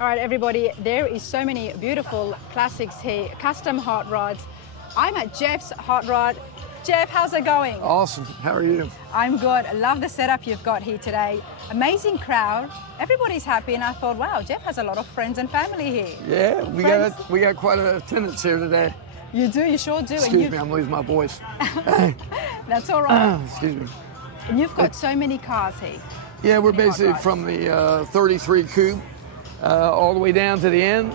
All right, everybody, there is so many beautiful classics here, custom hot rods. I'm at Jeff's Hot Rod. Jeff, how's it going? Awesome. How are you? I'm good. I love the setup you've got here today. Amazing crowd. Everybody's happy, and I thought, wow, Jeff has a lot of friends and family here. Yeah, we got quite a attendance here today. You do, you sure do. Excuse me, I'm losing my voice. That's all right. Excuse me. And you've got so many cars here. Yeah, we're basically from the 33 coupe all the way down to the end,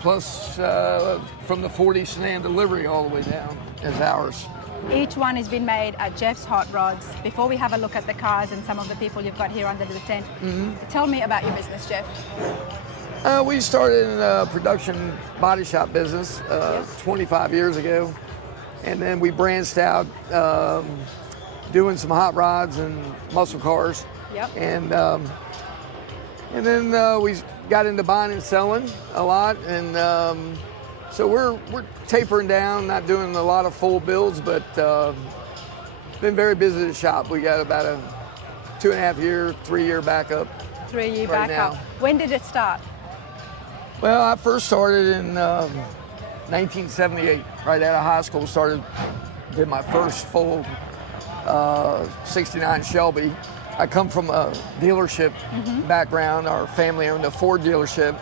plus from the 40 sedan delivery all the way down is ours. Each one has been made at Jeff's Hot Rods. Before we have a look at the cars and some of the people you've got here under the tent, tell me about your business, Jeff. We started in a production body shop business 25 years ago, and then we branched out doing some hot rods and muscle cars. Yep. And then we got into buying and selling a lot, and so we're tapering down, not doing a lot of full builds, but been very busy at the shop. We got about a 2.5 year, 3 year backup. 3 year right backup. now. When did it start? Well, I first started in 1978, right out of high school. Did my first full 69 Shelby. I come from a dealership background. Our family owned a Ford dealership.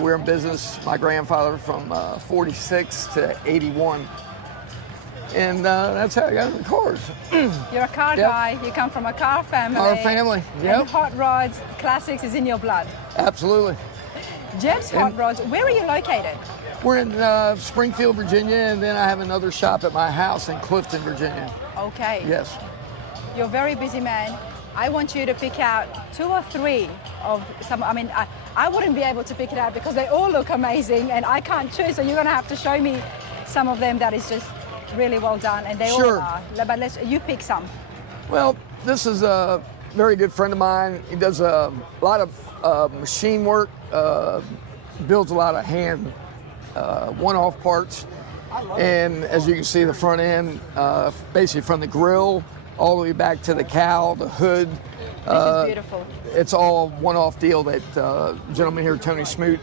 We're in business, my grandfather, from 46 to 81. And that's how I got into cars. You're a car guy. You come from a car family. Our family, And hot rods, classics is in your blood. Absolutely. Jeff's Hot Rods, where are you located? We're in Springfield, Virginia, and then I have another shop at my house in Clifton, Virginia. Okay. Yes. You're a very busy man. I want you to pick out 2 or 3 of some. I mean, I wouldn't be able to pick it out because they all look amazing and I can't choose. So you're going to have to show me some of them that is just really well done, and they all are. But you pick some. Well, this is a very good friend of mine. He does a lot of machine work, builds a lot of hand one-off parts. And as you can see, the front end, basically from the grill all the way back to the cowl, the hood. This is beautiful. It's all one-off deal that gentleman here, Tony Smoot,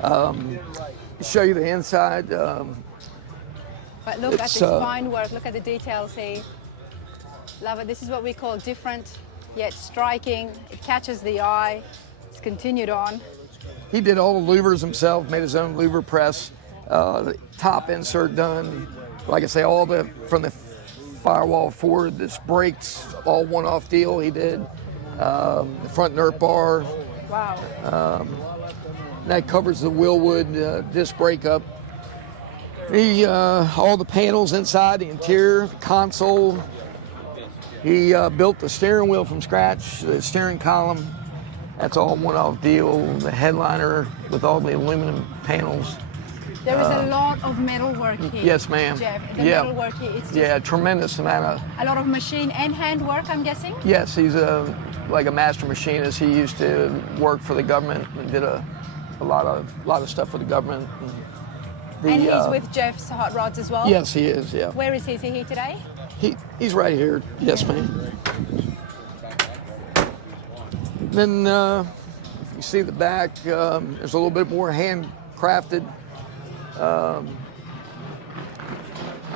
show you the inside. But look at this fine work. Look at the details here. Love it. This is what we call different yet striking. It catches the eye. It's continued on. He did all the louvers himself, made his own louver press, the top insert done. Like I say, all from the firewall forward, this brakes, all one-off deal he did. The front nerf bar. Wow. That covers the Willwood disc brake up. All the panels inside, the interior, the console. He built the steering wheel from scratch, the steering column. That's all one-off deal. The headliner with all the aluminum panels. There is a lot of metal work here. Yes, ma'am. Jeff, the metal work here, it's just tremendous amount of. a lot of machine and hand work, I'm guessing? Yes, he's like a master machinist. He used to work for the government and did a lot of stuff for the government. And he's with Jeff's Hot Rods as well? Yes, he is, yeah. Where is he? Is he here today? He's right here. Yes, ma'am. Then if you see the back, there's a little bit more handcrafted.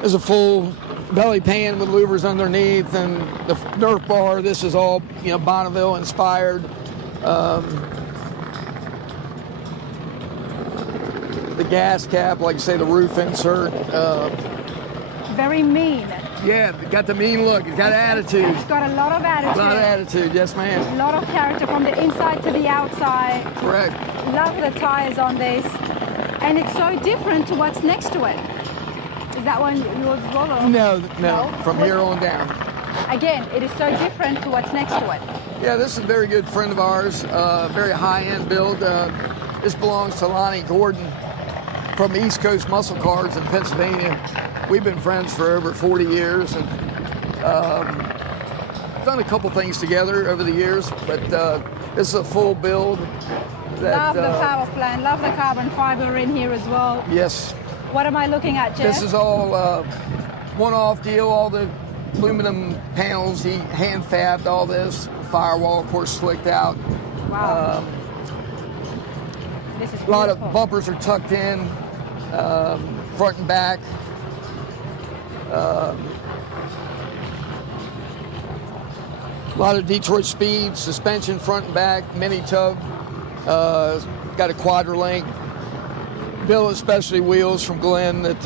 There's a full belly pan with louvers underneath, and the nerf bar. This is all Bonneville inspired. The gas cap, like I say, the roof insert. Very mean. Yeah, got the mean look. It's got attitude. It's got a lot of attitude. A lot of attitude, yes, ma'am. A lot of character from the inside to the outside. Correct. Love the tires on this. And it's so different to what's next to it. Is that one yours as well? Or? No, from here on down. Again, it is so different to what's next to it. Yeah, this is a very good friend of ours, very high-end build. This belongs to Lonnie Gordon from East Coast Muscle Cars in Pennsylvania. We've been friends for over 40 years and done a couple things together over the years, but this is a full build. Love the power plant, love the carbon fiber in here as well. Yes. What am I looking at, Jeff? This is all one-off deal, all the aluminum panels, he hand fabbed all this. Firewall, of course, slicked out. Wow. This is A lot beautiful. of bumpers are tucked in, front and back. A lot of Detroit speed, suspension front and back, mini tub. Got a quadra-link. Bill especially wheels from Glenn that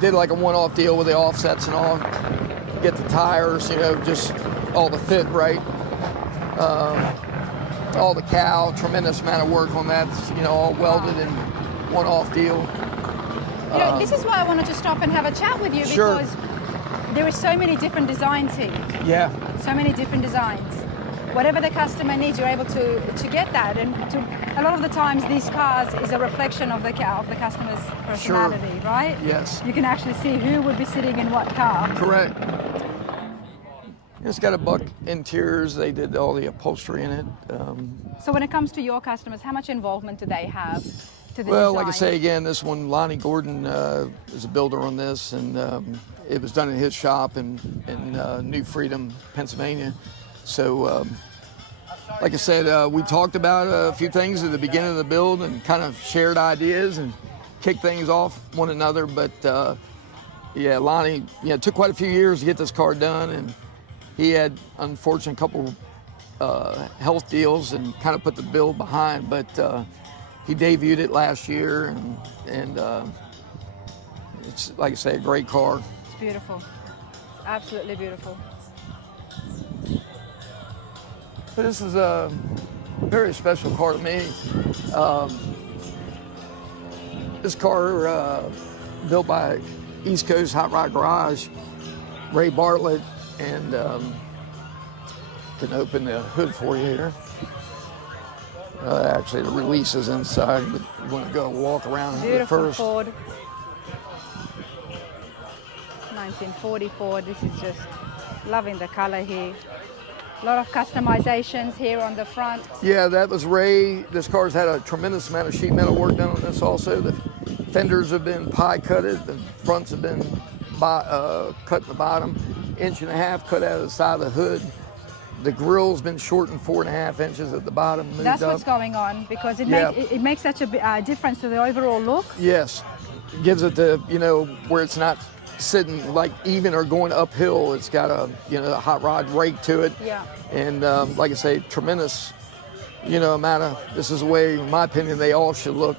did like a one-off deal with the offsets and all. Get the tires, you know, just all the fit right. All the cow, tremendous amount of work on that, you know, all welded and one-off deal. You know, this is why I wanted to stop and have a chat with you, Sure. because there are so many different designs here. Yeah, So many different designs. Whatever the customer needs, you're able to get that. And a lot of the times, these cars is a reflection of the customer's personality, right? yes, You can actually see who would be sitting in what car. correct. It's got a buck interiors. They did all the upholstery in it. So when it comes to your customers, how much involvement do they have to the Well, design? like I say again, this one, Lonnie Gordon is a builder on this, and it was done in his shop in New Freedom, Pennsylvania. So, like I said, we talked about a few things at the beginning of the build and kind of shared ideas and kicked things off one another. But yeah, Lonnie, it took quite a few years to get this car done, and he had, unfortunately, a couple health deals and kind of put the build behind. But he debuted it last year, and it's, like I say, a great car. It's beautiful. Absolutely beautiful. But this is a very special car to me. This car built by East Coast Hot Rod Garage, Ray Bartlett, and can open the hood for you here. Actually, the release is inside, but you want to go walk around with it Beautiful first. Ford. 1940 Ford. This is just loving the color here. A lot of customizations here on the front. Yeah, that was Ray. This car's had a tremendous amount of sheet metal work done on this also. The fenders have been pie cutted. The fronts have been cut in the bottom. 1.5 inches cut out of the side of the hood. The grill's been shortened 4.5 inches at the bottom, moved That's up. what's going on, because it, Yeah. it makes such a difference to the overall look. Yes, it gives it the, where it's not sitting like even or going uphill. It's got a, a hot rod rake to it. Yeah. And like I say, tremendous, amount of, this is the way, in my opinion, they all should look.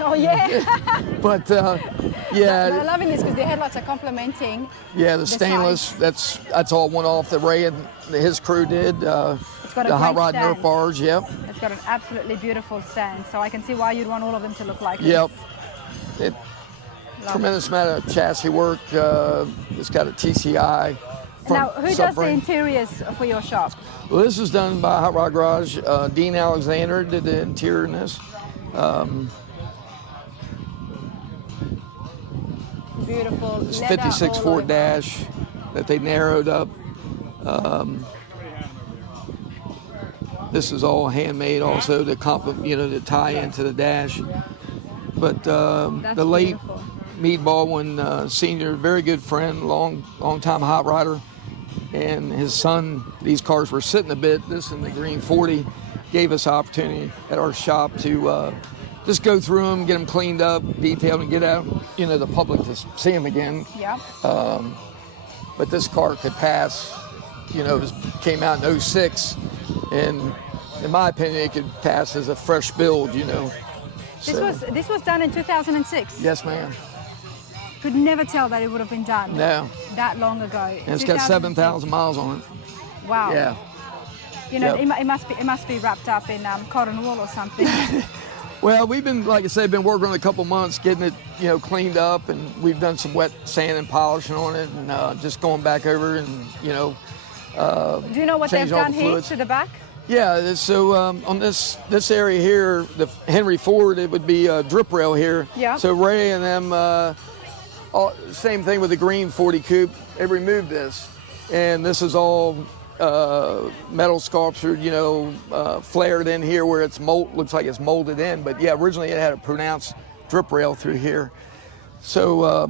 Oh yeah. But They're loving this because the headlights are complementing. yeah, the stainless, sides. that's all one off that Ray and his crew did. It's got a the hot great rod stand. Nerf bars, yep. It's got an absolutely beautiful stand, so I can see why you'd want all of them to look like Yep. this. Tremendous amount of chassis work. It's got a TCI. Now, who does the subframe. interiors for your shop? Well, this is done by Hot Rod Garage. Dean Alexander did the interior in this. Beautiful. It's leather 56 all Ford over. dash that they narrowed up. This is all handmade also to to tie into the dash. But That's the late beautiful. Meade Baldwin Sr., very good friend, long time hot rodder, and his son, these cars were sitting a bit, this and the green 40, gave us opportunity at our shop to just go through them, get them cleaned up, detailed, and get out, the public to see them again. Yeah. But this car could pass, came out in 06, and in my opinion, it could pass as a fresh build, This was done in 2006. Yes, ma'am. Could never tell that it would have been done No. that long ago. And it's got 7,000 miles on it. Wow. Yeah. Yep. Yep. It must be wrapped up in cotton wool or something. Well, we've been, like I said, been working on it a couple months, getting it, cleaned up, and we've done some wet sand and polishing on it, and just going back over and, Do you know what they've change all done the here fluids. to the back? Yeah, so on this area here, the Henry Ford, it would be a drip rail here. Yeah. So Ray and them, same thing with the green 40 coupe. They removed this, and this is all metal sculptured, flared in here where it's looks like it's molded in. But yeah, originally it had a pronounced drip rail through here. So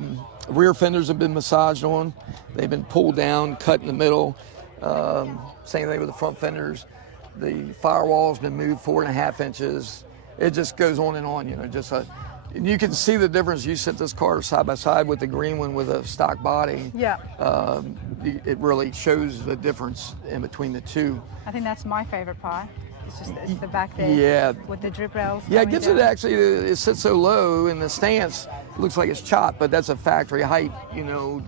rear fenders have been massaged on. They've been pulled down, cut in the middle. Same thing with the front fenders. the firewall's been moved 4.5 inches. It just goes on and on, you know, and you can see the difference. You set this car side by side with the green one with a stock body. Yeah. It really shows the difference in between the two. I think that's my favorite part. It's the back there. Yeah. With the drip rails. Yeah, it going gives down. it actually, it sits so low in the stance, it looks like it's chopped, but that's a factory height, you know,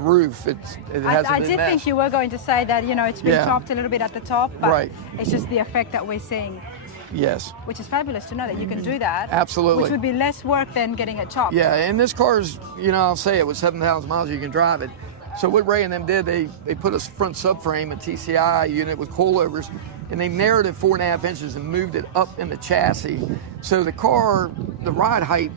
roof. It hasn't I been did think matched. you were going to say that, you know, it's been Yeah. chopped a little bit at the top, but Right. it's just the effect that we're seeing, Yes, which is fabulous to know that you can do that. absolutely. Which would be less work than getting it chopped. Yeah, and this car's, you know, I'll say it was 7,000 miles, you can drive it. So what Ray and them did, they put a front subframe, a TCI unit with coilovers, and they narrowed it 4.5 inches and moved it up in the chassis. So the car, the ride height,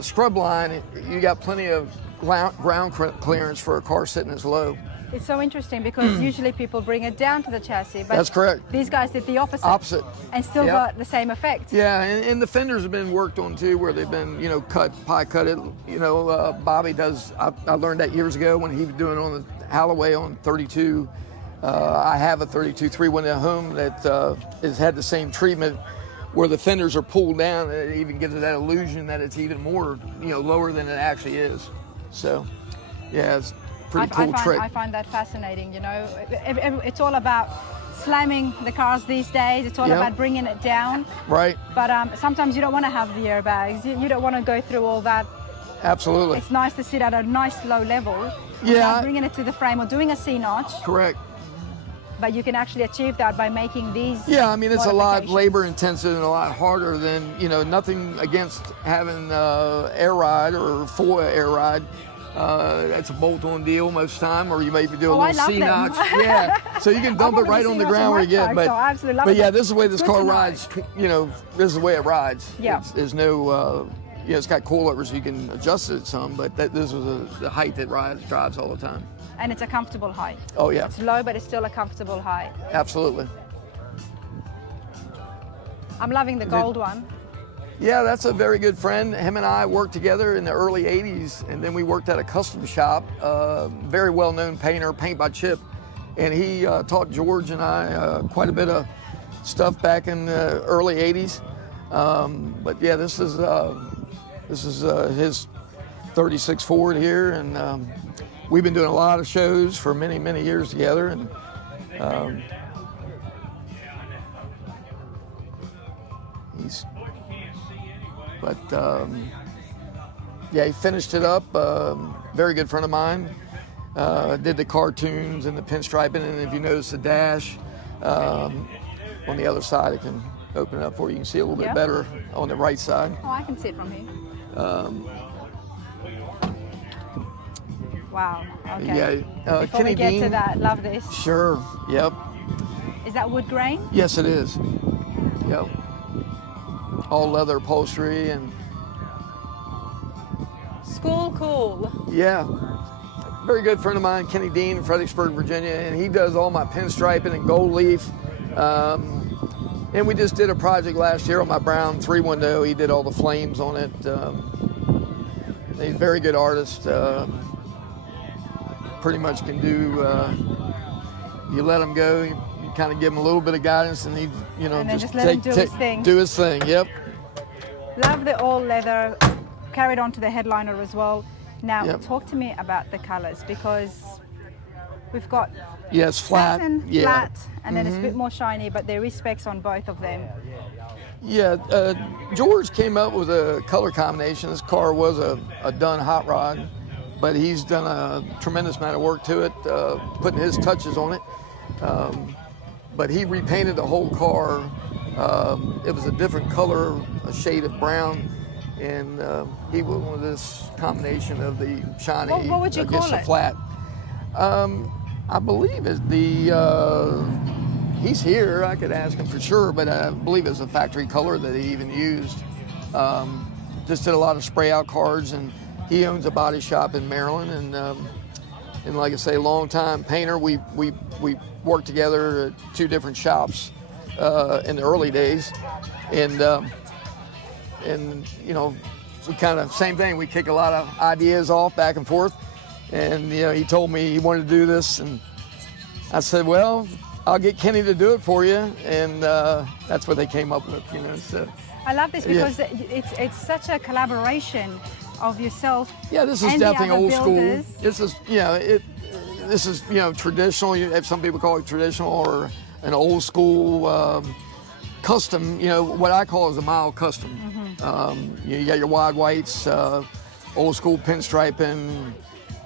scrub line, you got plenty of ground clearance for a car sitting this low. It's so interesting because usually people bring it down to the chassis, but That's correct. these guys did the opposite. Opposite. And still Yep. got the same effect. Yeah, and the fenders have been worked on too, where they've been, you know, pie cut it. You know, Bobby does. I learned that years ago when he was doing it on the Halloway on 32. I have a 32 3-window at home that has had the same treatment, where the fenders are pulled down. And it even gives it that illusion that it's even more, you know, lower than it actually is. So, yeah, it's a pretty cool trick. I find that fascinating, you know. It's all about slamming the cars these days. It's all Yep. about bringing it down. Right. But sometimes you don't want to have the airbags. You don't want to go through all that. Absolutely. It's nice to sit at a nice low level Yeah. without bringing it to the frame or doing a C-notch. Correct. But you can actually achieve that by making these. Yeah, I mean, it's a lot modifications. labor intensive and a lot harder than, you know, nothing against having air ride or full air ride. That's a bolt-on deal most of the time, or you may be doing Oh, I a little love C-notch. them. Yeah, so you can dump I've it right got on the the C-notch ground in where my you get. truck, so I absolutely love But it. yeah, this is the way this Good car to know. rides. You know, this is the way it rides. Yeah. There's no, you know, it's got coilovers, you can adjust it some, but this was the height that drives all the time. And it's a comfortable height. Oh yeah, It's low, but it's still a comfortable height. absolutely. I'm loving the gold one. Yeah, that's a very good friend. Him and I worked together in the early 80s, and then we worked at a custom shop, very well-known painter, Paint by Chip, and he taught George and I quite a bit of stuff back in the early 80s. But yeah, this is his 36 Ford here, and we've been doing a lot of shows for many, many years together, and yeah, he finished it up. Very good friend of mine. Did the cartoons and the pinstriping, and if you notice the dash on the other side, it can open it up for you. You can see a little Yeah. bit better on the right side. Oh, I can see it from here. Wow. Okay. Yeah, Before Kenny we get to Dean. that, love this. Sure. Yep. Is that wood grain? Yes, it is. Yep. All leather upholstery and School cool. yeah. Very good friend of mine, Kenny Dean, in Fredericksburg, Virginia, and he does all my pinstriping and gold leaf. And we just did a project last year on my brown 3-window. He did all the flames on it. He's a very good artist. Pretty much can do, you let him go, you kind of give him a little bit of guidance, and he, you know, And then just let him do his thing. Do his thing, yep. Love the all leather. Carried on to the headliner as well. Now, Yep. talk to me about the colors, because we've got Yes, flat. satin, Yeah. flat, and then it's a bit more shiny, but there is specs on both of them. Yeah, George came up with a color combination. This car was a done hot rod, but he's done a tremendous amount of work to it, putting his touches on it. But he repainted the whole car. It was a different color, a shade of brown, and he went with this combination of the shiny What would you against call the it? flat. I believe it's he's here. I could ask him for sure, but I believe it's a factory color that he even used. Just did a lot of spray out cars, and he owns a body shop in Maryland, and like I say, long time painter. We worked together at 2 different shops in the early days, and you know, we kind of same thing. We kick a lot of ideas off back and forth, and you know, he told me he wanted to do this, and I said, well, I'll get Kenny to do it for you, and that's what they came up with, you know. So I love this because it's such a collaboration of yourself. Yeah, this is and definitely the other old builders. school. This is, you know, this is, you know, traditional. Some people call it traditional or an old school custom. You know, what I call is a mild custom. You got your wide whites, old school pinstriping.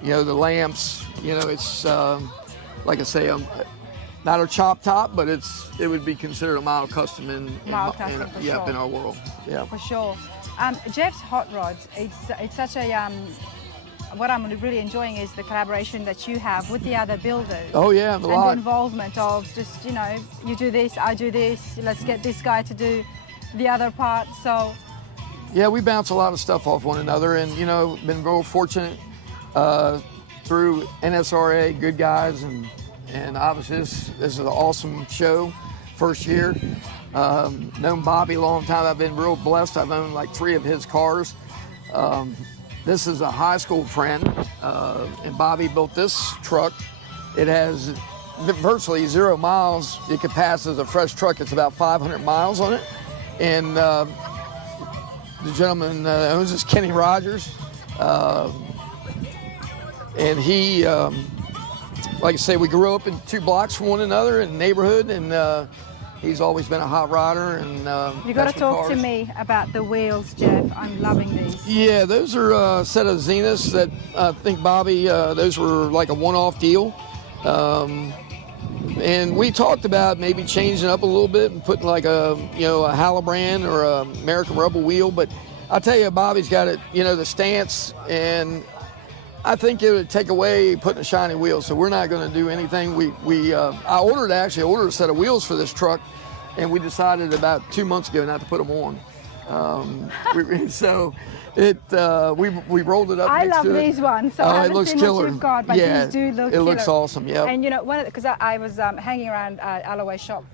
You know, the lamps. You know, it's like I say, not a chop top, but it would be considered a mild custom in our world. Yeah, for sure. Jeff's Hot Rods, it's such a what I'm really enjoying is the collaboration that you have with the other builders. Oh yeah, and the involvement of just, you know, you do this, I do this, let's get this guy to do the other part. So yeah, we bounce a lot of stuff off one another, and you know, been real fortunate through NSRA, good guys, and obviously this is an awesome show. First year, known Bobby a long time. I've been real blessed. I've owned like 3 of his cars. This is a high school friend, and Bobby built this truck. It has virtually 0 miles. It could pass as a fresh truck. It's about 500 miles on it. And the gentleman owns this, Kenny Rogers, and he, like I say, we grew up in 2 blocks from one another in the neighborhood, and he's always been a hot rodder. And you got to talk to me about the wheels, Jeff. I'm loving these. Yeah, those are a set of Zeniths that I think Bobby, those were like a one-off deal. And we talked about maybe changing up a little bit and putting like a Halabrand or a American Rebel wheel. But I tell you, Bobby's got it, you know, the stance, and I think it would take away putting a shiny wheel. So we're not going to do anything. I ordered a set of wheels for this truck, and we decided about 2 months ago not to put them on. So we rolled it up. I love these ones. So I haven't it looks seen killer. What you've got, but yeah, these do look it killer. looks awesome. Yeah. And you know, because I was hanging around Alloway shop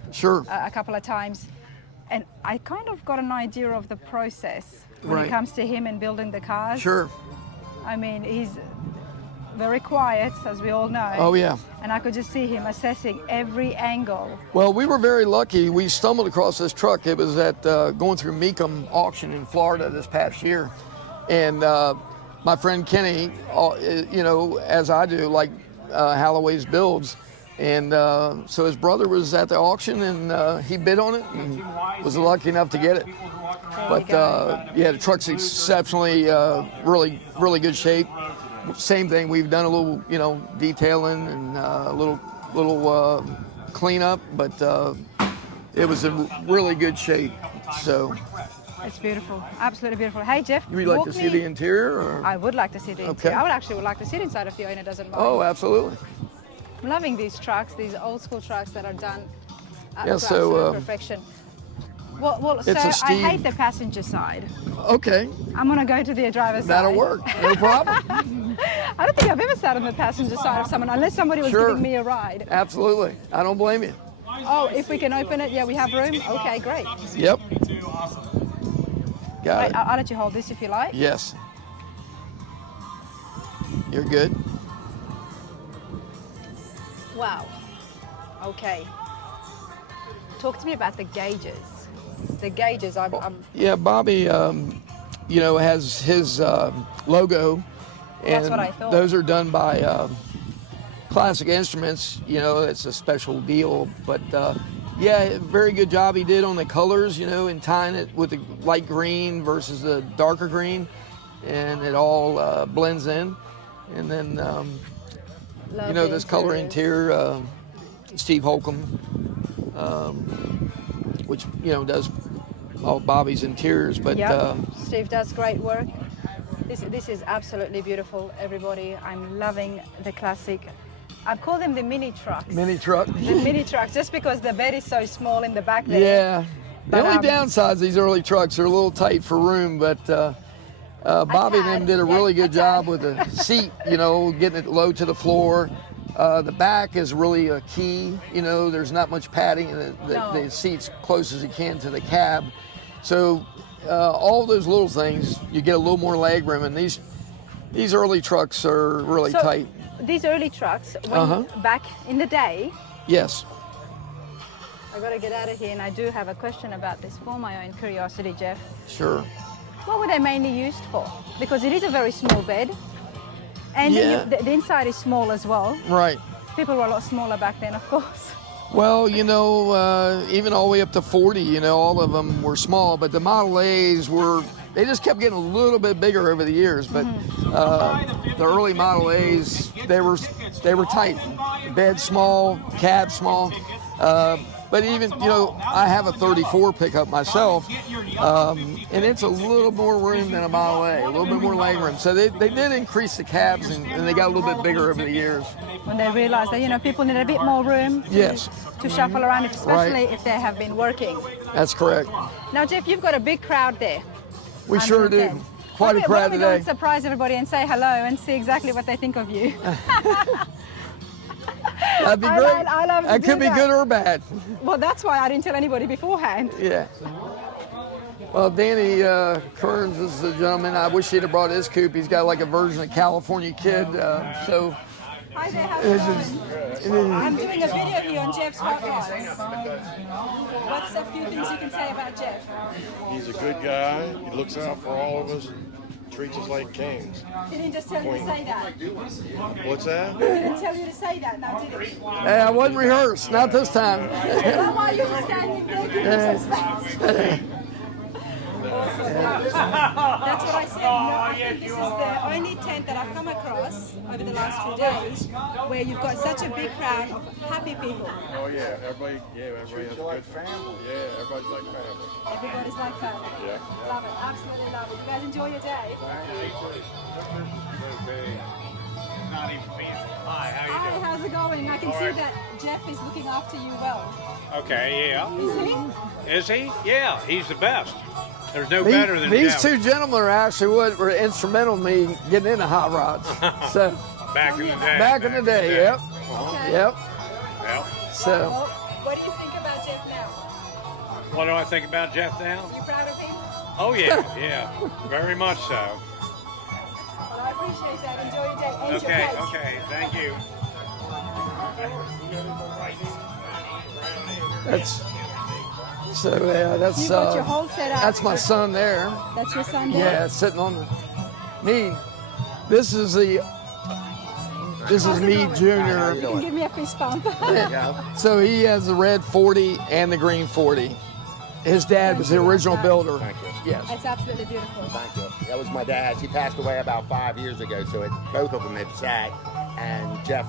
a couple of times, and I kind of got an idea of the process when it comes to him and building the cars. Sure. I mean, he's very quiet, as we all know. Oh yeah. And I could just see him assessing every angle. Well, we were very lucky. We stumbled across this truck. It was at going through Mecum auction in Florida this past year, and my friend Kenny, you know, as I do, like Halloway's builds, and so his brother was at the auction, and he bid on it and was lucky enough to get it. But yeah, the truck's exceptionally, really good shape. Same thing, we've done a little, you know, detailing and a little cleanup, but it was in really good shape. So it's beautiful, absolutely beautiful. Hey Jeff, would you like to see the interior? Or? I would like to see the interior. I would like to sit inside if the owner doesn't mind. Oh, absolutely. I'm loving these trucks, these old school trucks that are done to absolute perfection. Well, so I hate the passenger side. Okay. I'm gonna go to the driver's side. That'll work, no problem. I don't think I've ever sat on the passenger side of someone, unless somebody was giving me a ride. Absolutely, I don't blame you. Oh, if we can open it, yeah, we have room. Okay, great. Yep. Got it. I'll let you hold this if you like. Yes. You're good. Wow. Okay. Talk to me about the gauges. The gauges, Yeah, Bobby, you know, has his logo, and that's what I thought. Those are done by Classic Instruments. You know, it's a special deal, but yeah, very good job he did on the colors, you know, and tying it with the light green versus the darker green, and it all blends in. And then, you know, this color interior, Steve Holcomb, which, you know, does all Bobby's interiors, but Steve does great work. This is absolutely beautiful, everybody. I'm loving the Classic. I call them the mini trucks. Mini truck. The mini trucks, just because the bed is so small in the back there. Yeah. The only downside is these early trucks are a little tight for room, but Bobby and them did a really good job with the seat, you know, getting it low to the floor. The back is really a key, you know, there's not much padding, and the seat's close as you can to the cab. So all those little things, you get a little more leg room, and these early trucks are really tight. These early trucks, when back in the day, yes, I've got to get out of here, and I do have a question about this for my own curiosity, Jeff. Sure. What were they mainly used for? Because it is a very small bed, and Yeah. the inside is small as well. Right. People were a lot smaller back then, of course. Well, you know, even all the way up to 40, you know, all of them were small, but the Model A's they just kept getting a little bit bigger over the years. But the early Model A's, they were tight. Bed small, cab small. But even, you know, I have a 34 pickup myself, and it's a little more room than a Model A, a little bit more leg room. So they did increase the cabs, and they got a little bit bigger over the years. When they realized that, you know, people need a bit more room to shuffle around, especially if they have been working. That's correct. Now, Jeff, you've got a big crowd there. We sure do. 110. Quite a crowd Why don't we go today. and surprise everybody and say hello and see exactly what they think of you? That'd be great. I love to that do could be that. good or bad. Well, that's why I didn't tell anybody beforehand. Yeah. Well, Danny Kearns is the gentleman. I wish he'd have brought his coupe. He's got like a version of California Kid. So. Hi there, how's it going? I'm doing a video here on Jeff's Hot Rods. What's a few things you can say about Jeff? He's a good guy. He looks out for all of us. Treats us like kings. He didn't just tell you to say that. What's that? He didn't tell you to say that, now did he? Hey, I wasn't rehearsed. Not this time. Well, why are you just standing there giving some space? That's what I said. I think this is the only tent that I've come across over the last 2 days where you've got such a big crowd of happy people. Oh yeah, everybody has a good family. Yeah, everybody's like family. Everybody's like family. Yeah. Love it, absolutely love it. You guys enjoy your day. Hi, how Hi, you doing? how's it going? I can see right. that Jeff is looking after you well. Okay, yeah. Is he? Is he? Yeah, he's the best. There's no better than These Jeff. two gentlemen are actually what were instrumental in me getting into hot rods. So Back in the day. back in the day, yep, Okay. yep. Well, So Well, what do you think about Jeff now? what do I think about Jeff now? You proud of him? Oh yeah, yeah, very much so. Well, I appreciate that. Enjoy your day. And your Okay, cake. okay, thank you. that's that's You've got your whole setup. that's my son there. That's your son there? Yeah, sitting on the me. This is me, Junior. You can give me a fist bump. So he has the red 40 and the green 40. His dad was the original builder. Thank you. Yes. It's absolutely beautiful. Thank you. That was my dad's. He passed away about 5 years ago, so both of them had sat, and Jeff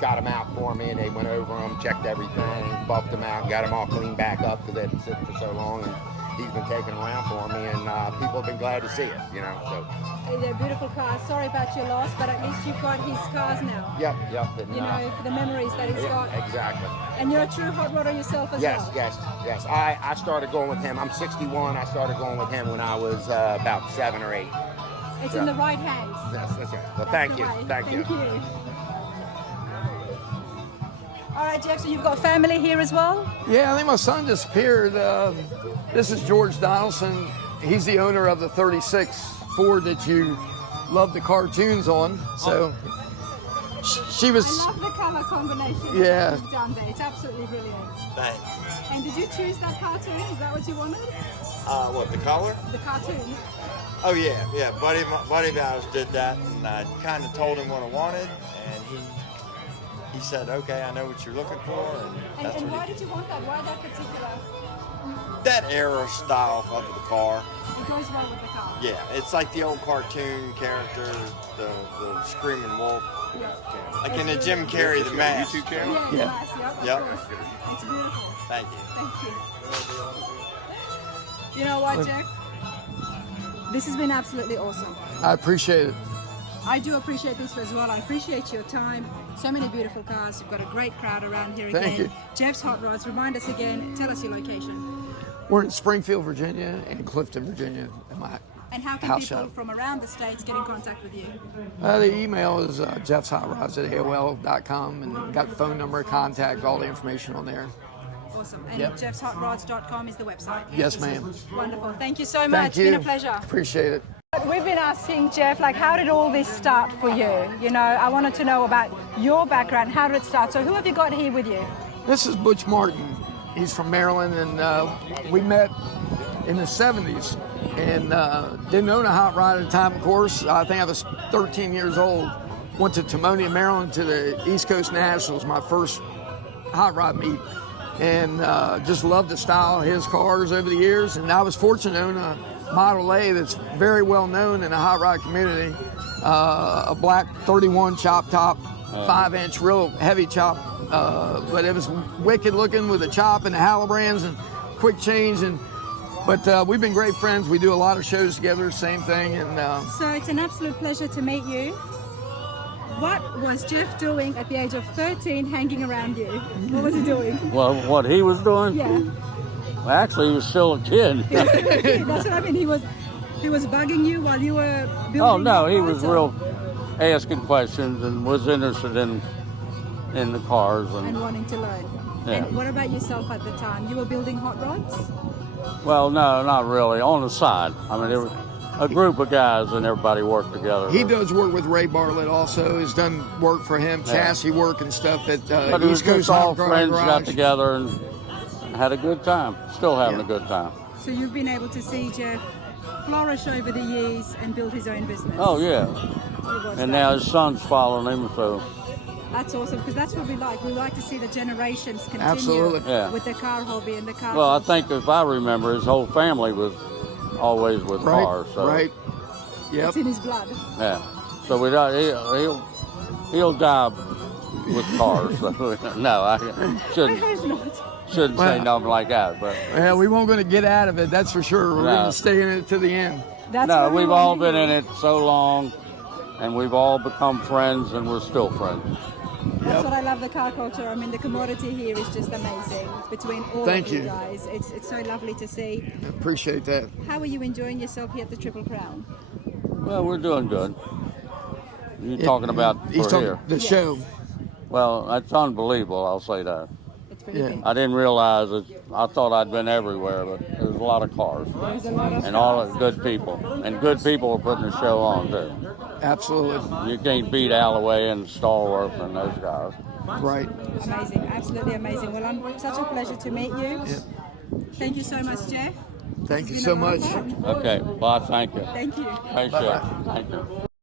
got them out for me, and they went over them, checked everything, buffed them out, got them all cleaned back up because they had been sitting for so long, and he's been taking them around for me, and people have been glad to see it, you know. So. Hey, they're beautiful cars. Sorry about your loss, but at least you've got his cars now. Yep. And, You know, for the memories that he's got. Exactly. And you're a true hot rodder yourself as well. Yes. I started going with him. I'm 61. I started going with him when I was about 7 or 8. It's in the right hands. Yes, that's right. Well, That's thank the you. way. Thank you. All right, Jeff, so you've got family here as well? Yeah, I think my son disappeared. This is George Donaldson. He's the owner of the 36 Ford that you love the cartoons on. So she was. I love the color combination Yeah. that you've done there. It's absolutely brilliant. Thanks. And did you choose that cartoon? Is that what you wanted? What, the color? The cartoon? Oh yeah. Buddy of ours did that, and I kind of told him what I wanted, and he said, okay, I know what you're looking for, and that's And why what did you want that? Why that particular? that era style of the car. It goes well with the car. Yeah, it's like the old cartoon character, the screaming wolf, Yeah. like in the Jim Carrey, the mask. YouTube channel? Yeah, Yeah. nice. Yep, Yep. of course. It's beautiful. Thank you. Thank you. You know what, Jeff? This has been absolutely awesome. I appreciate it. I do appreciate this as well. I appreciate your time. So many beautiful cars. You've got a great crowd around here again. Thank you. Jeff's Hot Rods. Remind us again. Tell us your location. We're in Springfield, Virginia, and Clifton, Virginia. At my And how can house people shop. from around the States get in contact with you? The email is jeffshotrods@aol.com, and got phone number, contact, all the information on there. Awesome. And Yep. jeffshotrods.com is the website. Yes, ma'am. Wonderful. Thank you so much. Thank It's you. been a pleasure. Appreciate it. We've been asking Jeff, like, how did all this start for you? You know, I wanted to know about your background. How did it start? So who have you got here with you? This is Butch Martin. He's from Maryland, and we met in the 70s, and didn't own a hot rod at the time, of course. I think I was 13 years old. Went to Timonium, Maryland, to the East Coast Nationals, my first hot rod meet, and just loved the style of his cars over the years. And I was fortunate to own a Model A that's very well known in the hot rod community, a black 31 chop top, 5-inch, real heavy chop, but it was wicked looking with the chop and the Halibrands and quick change. But we've been great friends. We do a lot of shows together, same thing. And So it's an absolute pleasure to meet you. What was Jeff doing at the age of 13 hanging around you? What was he doing? Well, what he was doing? Yeah. Well, actually, he was still a kid. That's what I mean. He was bugging you while you were building. Oh no, your he was motor real asking questions and was interested in the cars and wanting to learn. Yeah. And what about yourself at the time? You were building hot rods? Well, no, not really. On the side. I mean, there was a group of guys and everybody worked together. he does work with Ray Bartlett also. Has done work for him, chassis work and stuff at But it was East Coast just all Hot Rod friends Garage. got together and had a good time. Still having a good time. So you've been able to see Jeff flourish over the years and build his own business. Oh yeah. He was And that. now his son's following him, so That's awesome, because that's what we like. We like to see the generations continue Absolutely. Yeah. with the car hobby and the car. well, I think if I remember, his whole family was always with Right, cars. So right. Yep. It's in his blood. yeah. So we don't, he'll die with cars. So, no, I I shouldn't hope not. say Well, nothing like that. But Yeah, we won't going to get out of it, that's for sure. We're No. going to stay in it to the end. That's no, what we we've want all to been hear. in it so long, and we've all become friends, and we're still friends. That's what I love, the car culture. I mean, the commodity here is just amazing between all Thank of you you. guys. It's so lovely to see. I appreciate that. How are you enjoying yourself here at the Triple Crown? Well, we're doing good. You're talking about He's for talking here. the show. Well, it's unbelievable. I'll say that. It's pretty Yeah. big. I didn't realize it. I thought I'd been everywhere, but there's a lot of cars There's a lot of and all of good people. And good people are putting the show on too. Absolutely. You can't beat Alloway and Stallworth and those guys. Right. amazing, absolutely amazing. Well, I'm such a pleasure to meet you. Thank you so much, Jeff. Thank It's you been so a lot of much. fun. Okay, well, thank you. Thank you. Appreciate it. Thank you.